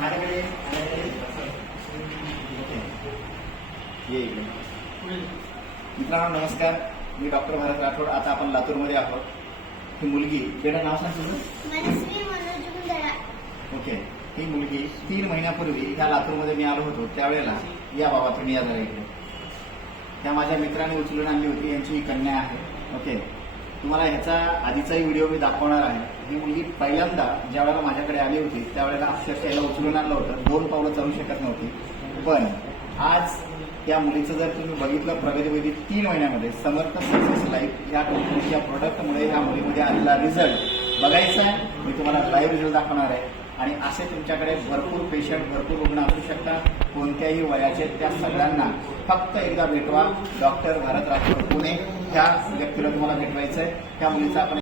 माझ्याकडे ये. मित्रांनो नमस्कार. मी डॉक्टर भारत राठोड. आता आपण लातूरमध्ये आहोत. ही मुलगी बेटा नाव सांग तुझं. ओके. ही मुलगी तीन महिन्यापूर्वी ह्या लातूरमध्ये मी आलो होतो. त्यावेळेला या बाबा तुम्ही या जरा इकडे. त्या माझ्या मित्राने उचलून आणली होती. यांची ही कन्या आहे. ओके. तुम्हाला ह्याचा आधीचाही व्हिडिओ मी दाखवणार आहे. ही मुलगी पहिल्यांदा ज्या वेळेला माझ्याकडे आली होती त्यावेळेला अक्षरशः याला उचलून आणलं होतं. दोन पावलं चालू शकत नव्हती. पण आज त्या मुलीचं जर तुम्ही बघितलं प्रगतीवैदिक तीन महिन्यामध्ये समर्थ सक्सेस लाईफ या कंपनीच्या प्रोडक्टमुळे या मुलीमध्ये आलेला रिझल्ट बघायचा आहे. मी तुम्हाला लाईव्ह रिझल्ट दाखवणार आहे. आणि असे तुमच्याकडे भरपूर पेशंट भरपूर रुग्ण असू शकतात. कोणत्याही वयाचे त्या सगळ्यांना फक्त एकदा भेटवा. डॉक्टर भारत राठोड पुणे. ह्या व्यक्तीला तुम्हाला भेटवायचं आहे त्या मुलीचा आपण